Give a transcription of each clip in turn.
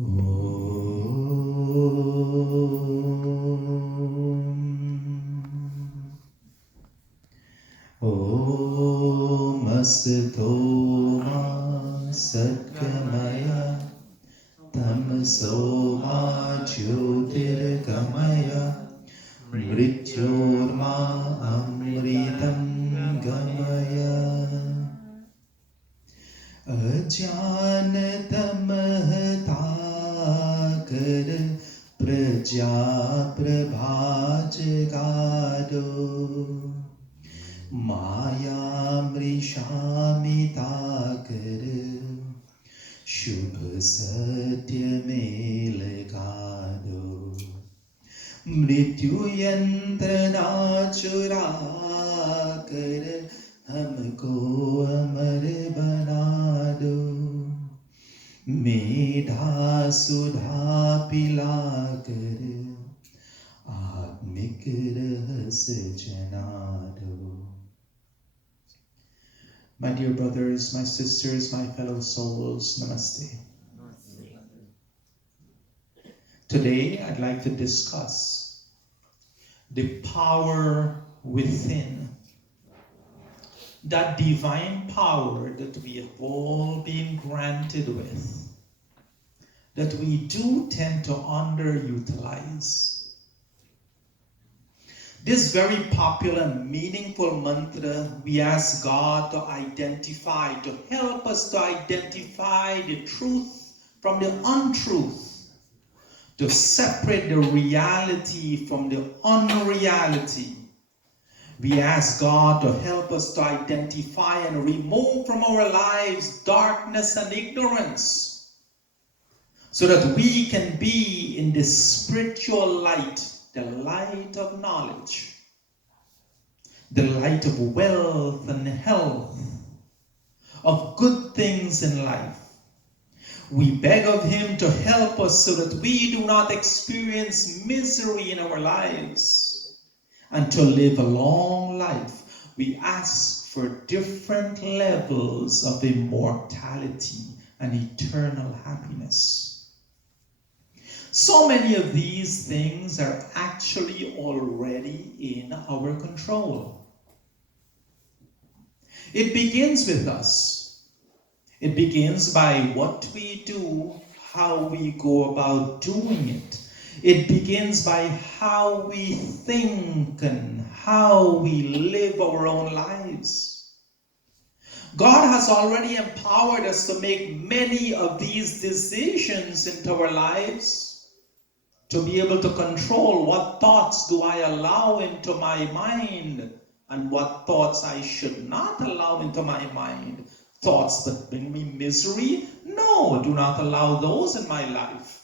Om Asato Ma Satgamaya Tamaso Ma Jyotirgamaya Mrityorma Amritam Gamaya Ajanatamahtakar Praja Prabhajagado Maya Mrishamitakar Shubha Satyamilagado Mrityuyantrana Churakar Hamko Amar Banado Medha Sudha Pilakar Atmik Rahas Janado. My dear brothers, my sisters, my fellow souls, Namaste. Today I'd like to discuss the power within. That divine power that we have all been granted with, that we do tend to underutilize. This very popular and meaningful mantra, we ask God to identify, to help us to identify the truth from the untruth, to separate the reality from the unreality. We ask God to help us to identify and remove from our lives darkness and ignorance, so that we can be in the spiritual light, the light of knowledge, the light of wealth and health, of good things in life. We beg of Him to help us so that we do not experience misery in our lives, and to live a long life. We ask for different levels of immortality and eternal happiness. So many of these things are actually already in our control. It begins with us. It begins by what we do, how we go about doing it. It begins by how we think and how we live our own lives. God has already empowered us to make many of these decisions into our lives, to be able to control what thoughts do I allow into my mind and what thoughts I should not allow into my mind. Thoughts that bring me misery? No, do not allow those in my life.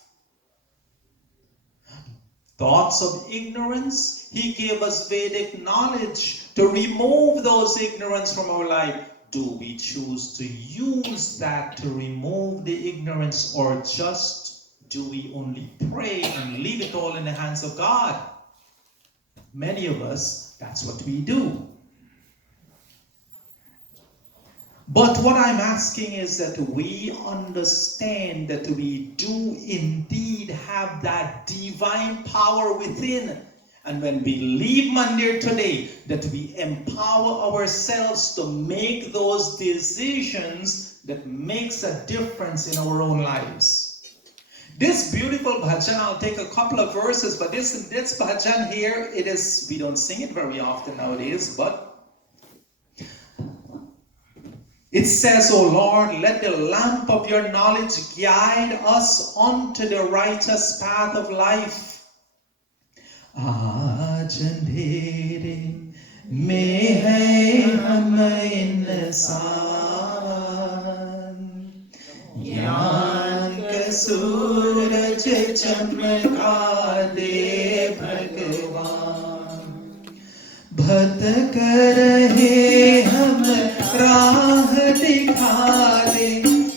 Thoughts of ignorance? He gave us Vedic knowledge to remove those ignorance from our life. Do we choose to use that to remove the ignorance, or just do we only pray and leave it all in the hands of God? Many of us, that's what we do. But what I'm asking is that we understand that we do indeed have that divine power within. And when we leave Mandir today, that we empower ourselves to make those decisions that makes a difference in our own lives. This beautiful bhajan, I'll take a couple of verses, but this bhajan here, it is, we don't sing it very often nowadays, but it says, O Lord, let the lamp of your knowledge guide us onto the righteous path of life. Aaj andhere mein hai hum insan, ज्ञान का सूरज चमका दे भगवान, भटक रहे हम राह दिखा दे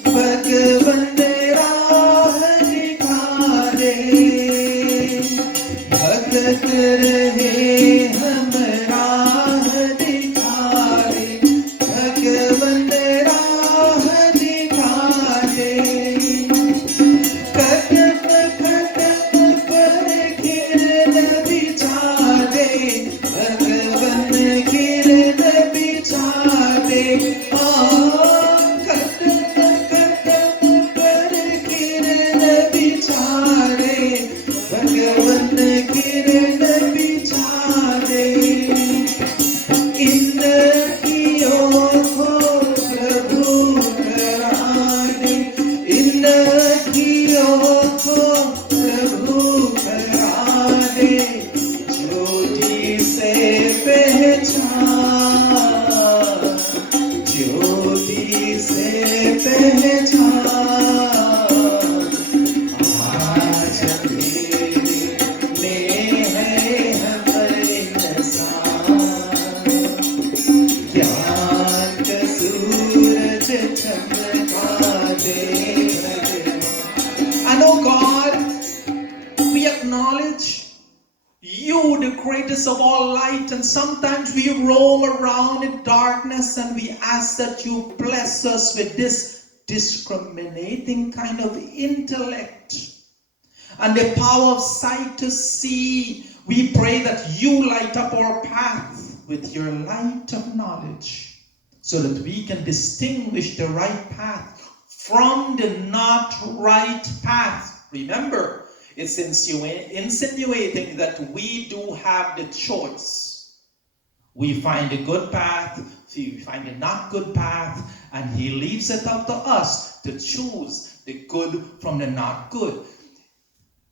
भगवंत, राह दिखा दे, भटक रहे हम राह दिखा दे भगवंत, राह दिखा दे, कभी greatest of all light, and sometimes we roam around in darkness, and we ask that you bless us with this discriminating kind of intellect and the power of sight to see. We pray that you light up our path with your light of knowledge, so that we can distinguish the right path from the not right path. Remember, it's insinuating that we do have the choice. We find a good path, we find a not good path, and he leaves it up to us to choose the good from the not good.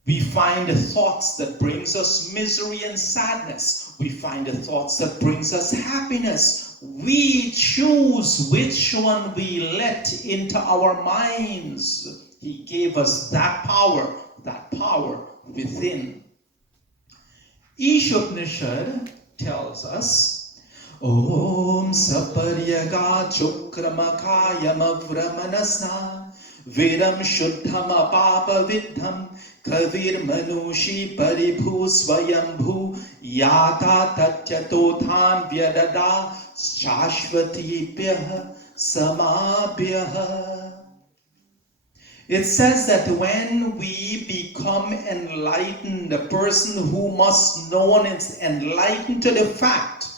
We find the thoughts that brings us misery and sadness. We find the thoughts that brings us happiness. We choose which one we let into our minds. He gave us that power within. Ishopanishad tells us, Om Saparyaga Chukramakayam Avramanasna Vedam Shuddham Apapa Vidham Kavir Manushi Paribhu Swayambhu Yata Tatyatothan Vyadada Shashvatipyah Samabhyah. It says that when we become enlightened, the person who must know and is enlightened to the fact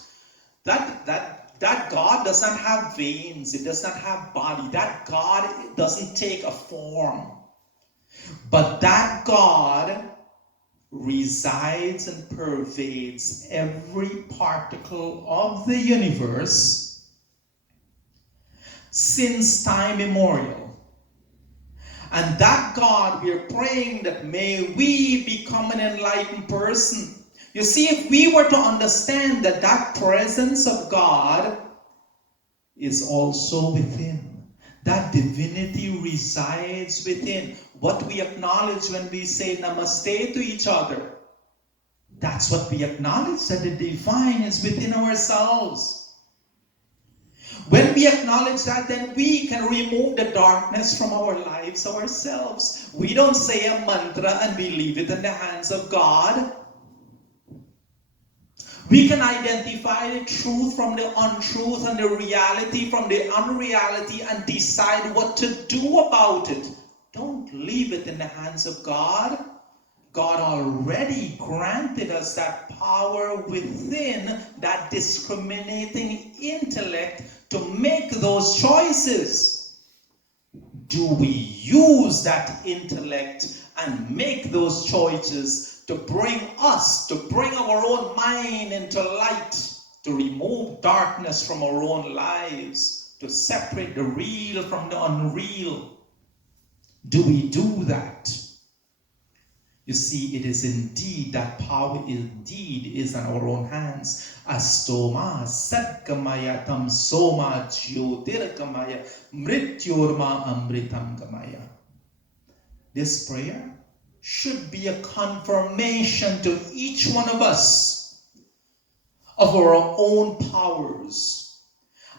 that God does not have veins, it does not have body, that God doesn't take a form, but that God resides and pervades every particle of the universe since time immemorial. And that God, we are praying that may we become an enlightened person. You see, if we were to understand that that presence of God is also within, that divinity resides within, what we acknowledge when we say namaste to each other, that's what we acknowledge, that the divine is within ourselves. When we acknowledge that, then we can remove the darkness from our lives ourselves. We don't say a mantra and we leave it in the hands of God. We can identify the truth from the untruth and the reality from the unreality and decide what to do about it. Don't leave it in the hands of God. God already granted us that power within, that discriminating intellect to make those choices. Do we use that intellect and make those choices to bring our own mind into light, to remove darkness from our own lives, to separate the real from the unreal? Do we do that? You see, it is indeed, that power indeed is in our own hands. Astoma Satkamaya Tam Soma Jyotirkamaya Mrityorma Amritam Kamaya. This prayer should be a confirmation to each one of us of our own powers.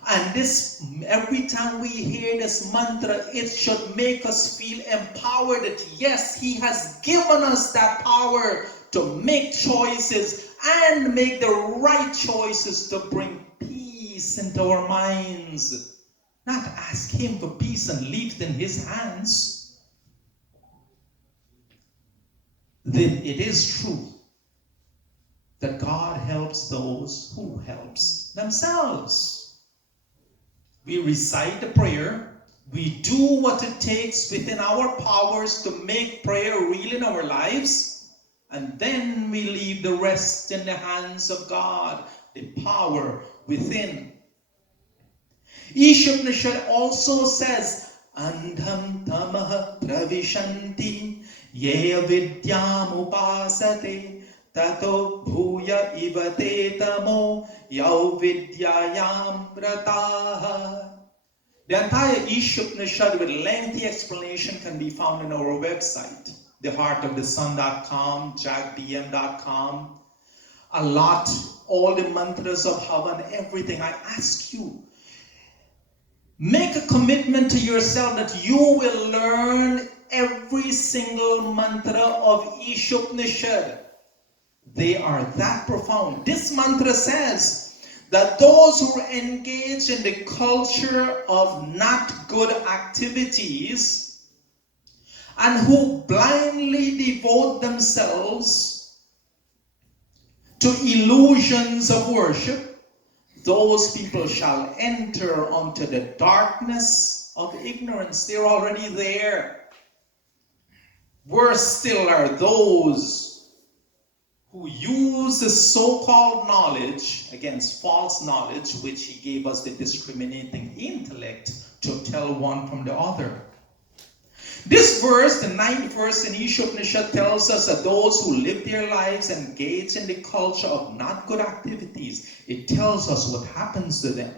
And this, every time we hear this mantra, it should make us feel empowered that yes, he has given us that power to make choices and make the right choices to bring peace into our minds. Not ask him for peace and leave it in his hands. Then it is true that God helps those who helps themselves. We recite the prayer, we do what it takes within our powers to make prayer real in our lives, and then we leave the rest in the hands of God, the power within. Ishopanishad also says, Andham tamaha pravishanti ye vidyam upasate tato bhuya ivate tamo yau vidyayam rataha. The entire Ishopanishad with lengthy explanation can be found in our website, theheartofthesun.com, jackbm.com. A lot, all the mantras of heaven, everything. I ask you, make a commitment to yourself that you will learn every single mantra of Ishopanishad. They are that profound. This mantra says that those who engage in the culture of not good activities and who blindly devote themselves to illusions of worship, those people shall enter onto the darkness of ignorance. They're already there. Worse still are those who use the so-called knowledge against false knowledge, which he gave us the discriminating intellect to tell one from the other. This verse, the 9th verse in Ishopanishad, tells us that those who live their lives engage in the culture of not good activities, it tells us what happens to them.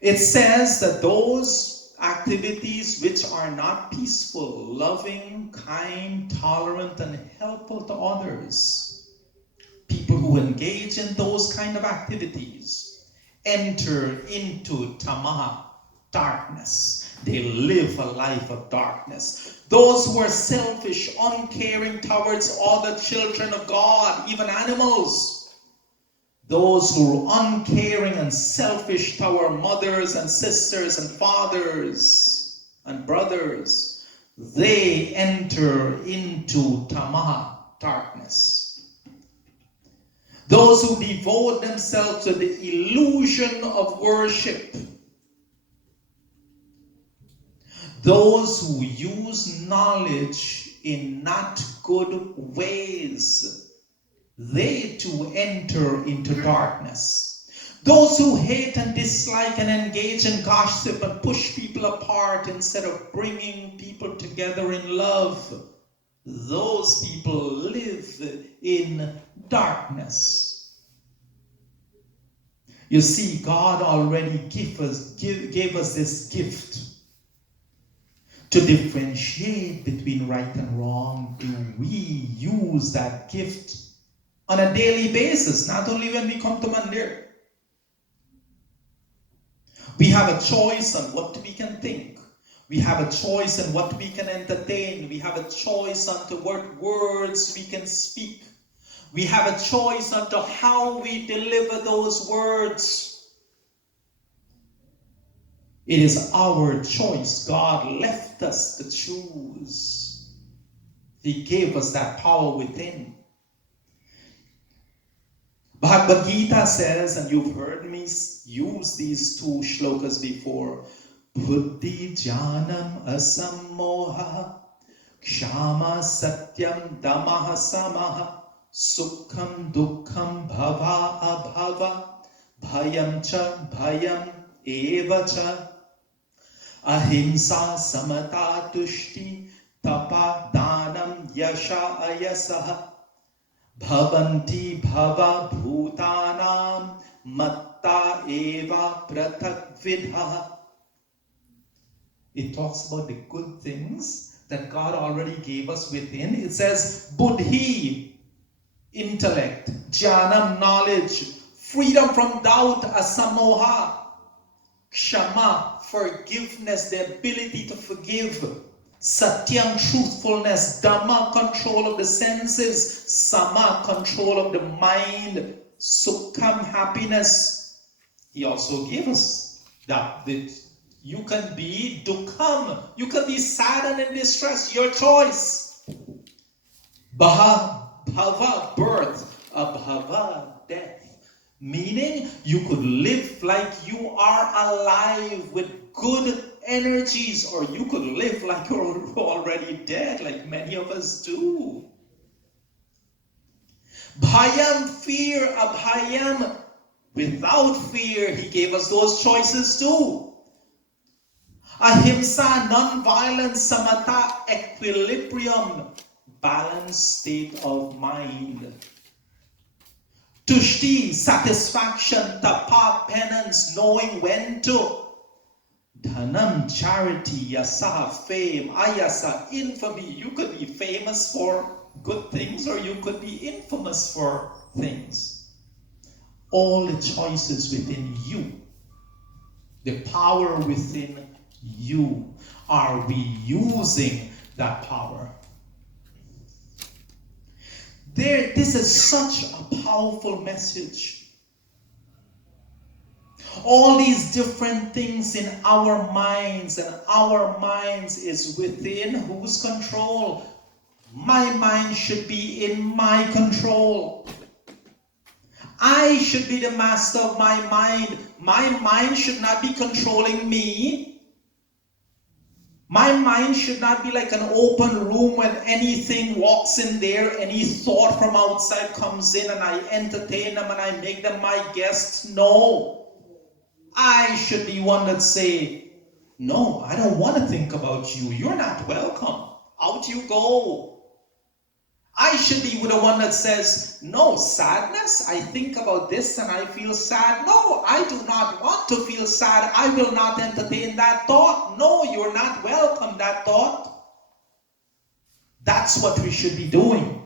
It says that those activities which are not peaceful, loving, kind, tolerant, and helpful to others, people who engage in those kind of activities enter into tamaha, darkness. They live a life of darkness. Those who are selfish, uncaring towards other children of God, even animals. Those who are uncaring and selfish toward mothers and sisters and fathers and brothers, they enter into tamaha, darkness. Those who devote themselves to the illusion of worship, those who use knowledge in not good ways, they too enter into darkness. Those who hate and dislike and engage in gossip and push people apart instead of bringing people together in love, those people live in darkness. You see, God already gave us this gift to differentiate between right and wrong. Do we use that gift on a daily basis, not only when we come to Mandir? We have a choice on what we can think. We have a choice on what we can entertain. We have a choice on to what words we can speak. We have a choice on to how we deliver those words. It is our choice. God left us to choose. He gave us that power within. Bhagavad Gita says, and you've heard me use these two shlokas before, Buddhi Jnanam Asammoha Kshama Satyam Damaha Samaha Sukham Dukkham Bhava Abhava Bhayam Cha Bhayam Eva Cha Ahimsa Samata Tushti Tapa Danam Yasha Ayasaha Bhavanti Bhava Bhutanam Matta Eva Prathak Vidha. It talks about the good things that God already gave us within. It says Buddhi, intellect, Jnanam, knowledge, freedom from doubt, Asamoha, Kshama, forgiveness, the ability to forgive, Satyam, truthfulness, Dhamma, control of the senses, Sama, control of the mind, Sukham, happiness. He also gave us that you can be Dukkham, you can be sad and in distress, your choice. Bhava, birth, Abhava, death. Meaning, you could live like you are alive with good energies, or you could live like you're already dead, like many of us do. Bhayam, fear, abhayam, without fear. He gave us those choices too. Ahimsa, non-violence, samatha, equilibrium, balanced state of mind. Tushti, satisfaction, tapa, penance, knowing when to. Dhanam, charity, yasa, fame, ayasa, infamy. You could be famous for good things or you could be infamous for things. All the choices within you. The power within you. Are we using that power? This is such a powerful message. All these different things in our minds, and our minds is within whose control? My mind should be in my control. I should be the master of my mind. My mind should not be controlling me. My mind should not be like an open room when anything walks in there, any thought from outside comes in and I entertain them and I make them my guests. No. I should be one that say, no, I don't want to think about you. You're not welcome. Out you go. I should be the one that says, no, sadness, I think about this and I feel sad. No, I do not want to feel sad. I will not entertain that thought. No, you're not welcome, that thought. That's what we should be doing.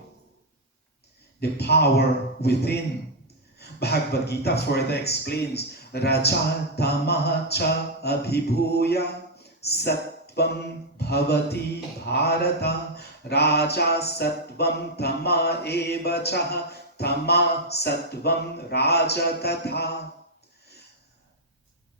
The power within. Bhagavad Gita further explains, Raja tamacha abhibhuya Sattvam bhavati bharata Raja sattvam tama eva cha Tama sattvam raja tatha.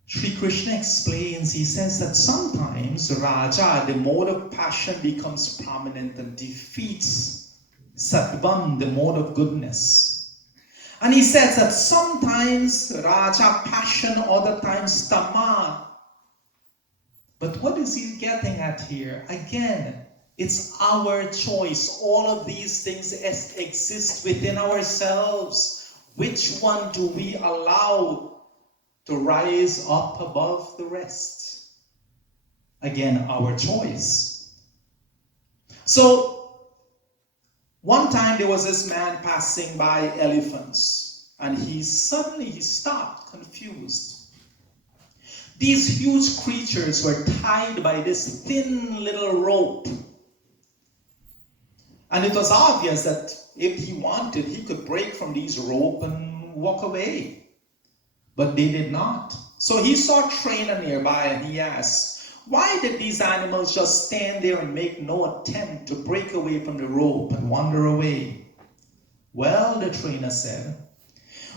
Sri Krishna explains, he says that sometimes Raja, the mode of passion, becomes prominent and defeats Sattvam, the mode of goodness. And he says that sometimes Raja passion, other times Tama. But what is he getting at here? Again, it's our choice. All of these things exist within ourselves. Which one do we allow to rise up above the rest? Again, our choice. So, one time there was this man passing by elephants, and he stopped, confused. These huge creatures were tied by this thin little rope. And it was obvious that if he wanted, he could break from these rope and walk away. But they did not. So he saw a trainer nearby and he asked, why did these animals just stand there and make no attempt to break away from the rope and wander away? Well, the trainer said,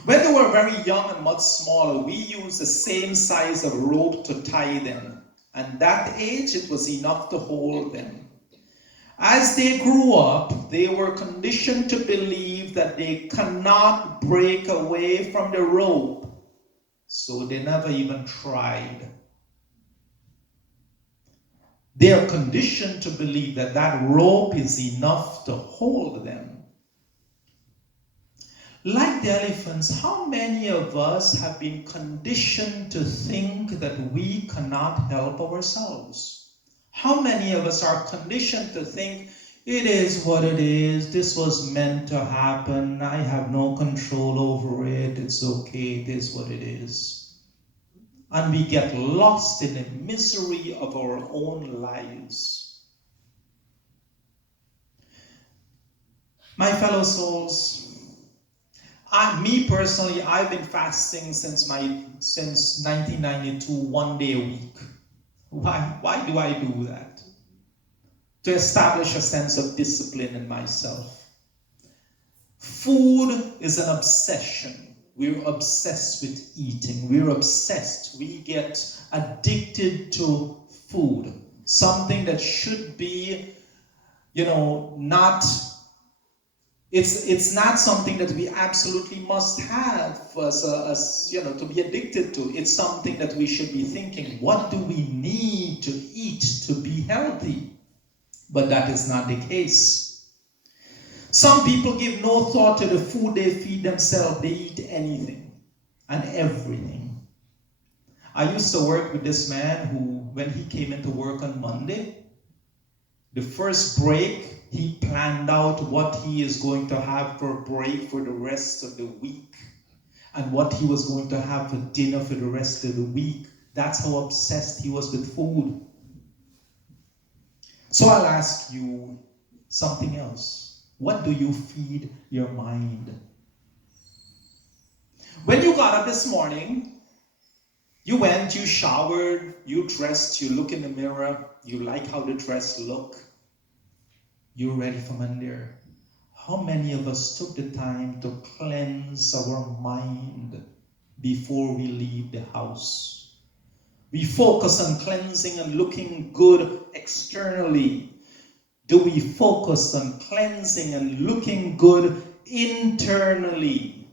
when they were very young and much smaller, we used the same size of rope to tie them. And that age, it was enough to hold them. As they grew up, they were conditioned to believe that they cannot break away from the rope. So they never even tried. They are conditioned to believe that that rope is enough to hold them. Like the elephants, how many of us have been conditioned to think that we cannot help ourselves? How many of us are conditioned to think, it is what it is, this was meant to happen, I have no control over it, it's okay, it is what it is. And we get lost in the misery of our own lives. My fellow souls, me personally, I've been fasting since 1992, 1 day a week. Why do I do that? To establish a sense of discipline in myself. Food is an obsession. We're obsessed with eating. We're obsessed. We get addicted to food. Something that should be, not... It's not something that we absolutely must have to be addicted to. It's something that we should be thinking, what do we need to eat to be healthy? But that is not the case. Some people give no thought to the food they feed themselves. They eat anything and everything. I used to work with this man who, when he came into work on Monday, the first break, he planned out what he is going to have for a break for the rest of the week and what he was going to have for dinner for the rest of the week. That's how obsessed he was with food. So I'll ask you something else. What do you feed your mind? When you got up this morning, you went, you showered, you dressed, you look in the mirror, you like how the dress look. You're ready for Monday. How many of us took the time to cleanse our mind before we leave the house? We focus on cleansing and looking good externally. Do we focus on cleansing and looking good internally?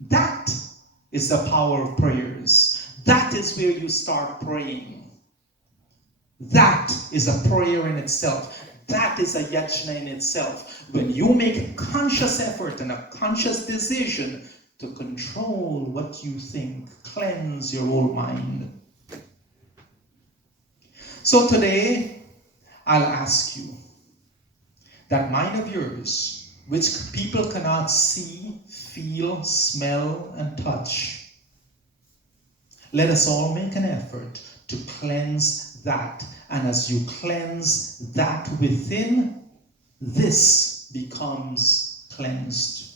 That is the power of prayers. That is where you start praying. That is a prayer in itself. That is a yajna in itself. When you make a conscious effort and a conscious decision to control what you think, cleanse your whole mind. So today, I'll ask you, that mind of yours, which people cannot see, feel, smell, and touch, let us all make an effort to cleanse that. And as you cleanse that within, this becomes cleansed.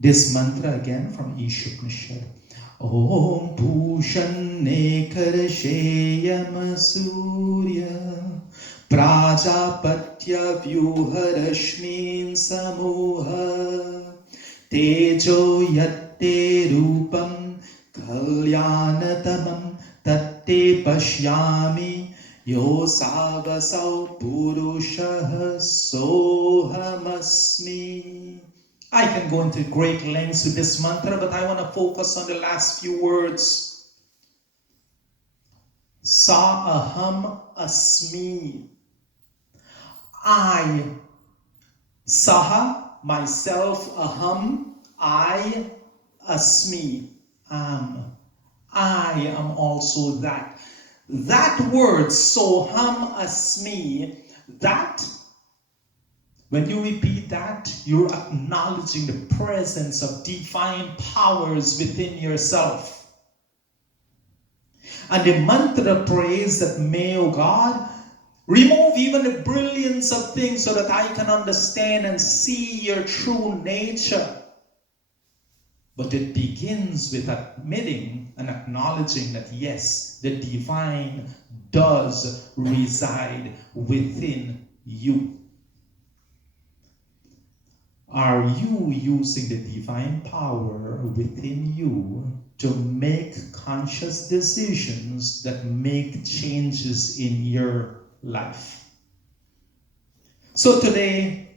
This mantra again from Ishopanishad. Om Pushan Nekarasheyam Surya Prajapatya Vyuharashmin Samoha Tejo Yatte Rupam Kalyanatamam Tatte Pashyami Yosavasau Purushah Sohamasmi. I can go into great lengths with this mantra, but I want to focus on the last few words. Sa aham asmi. I. Saha, myself, aham, I, asmi, am. I am also that. That word, soham asmi, that, when you repeat that, you're acknowledging the presence of divine powers within yourself. And the mantra prays that, may, O God, remove even the brilliance of things so that I can understand and see your true nature. But it begins with admitting and acknowledging that, yes, the divine does reside within you. Are you using the divine power within you to make conscious decisions that make changes in your life? So today,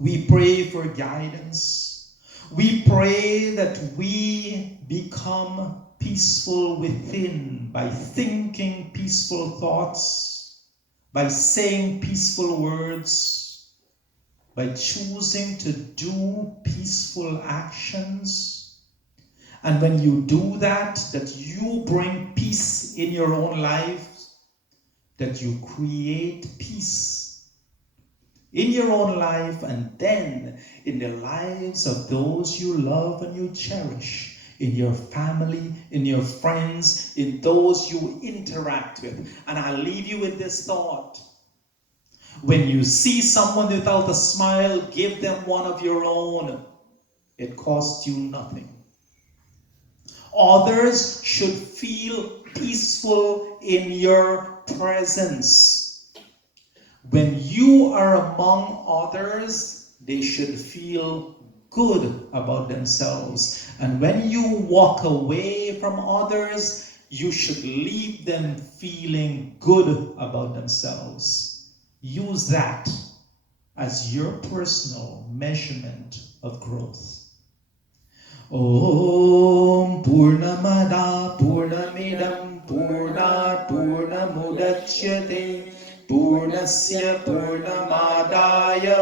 we pray for guidance. We pray that we become peaceful within by thinking peaceful thoughts, by saying peaceful words, by choosing to do peaceful actions. And when you do that, that you bring peace in your own life, that you create peace in your own life and then in the lives of those you love and you cherish, in your family, in your friends, in those you interact with. And I'll leave you with this thought. When you see someone without a smile, give them one of your own. It costs you nothing. Others should feel peaceful in your presence. When you are among others, they should feel good about themselves. And when you walk away from others, you should leave them feeling good about themselves. Use that as your personal measurement of growth. Om Purnamada Purnamidam Purnat Purnamudachyate Purnasya Purnamadaya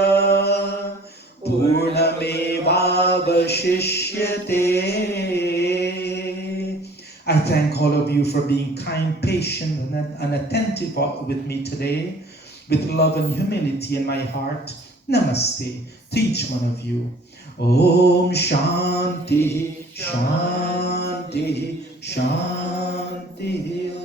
Purnamevavashishyate. I thank all of you for being kind, patient, and attentive with me today. With love and humility in my heart, namaste to each one of you. Om Shanti, Shanti, Shanti.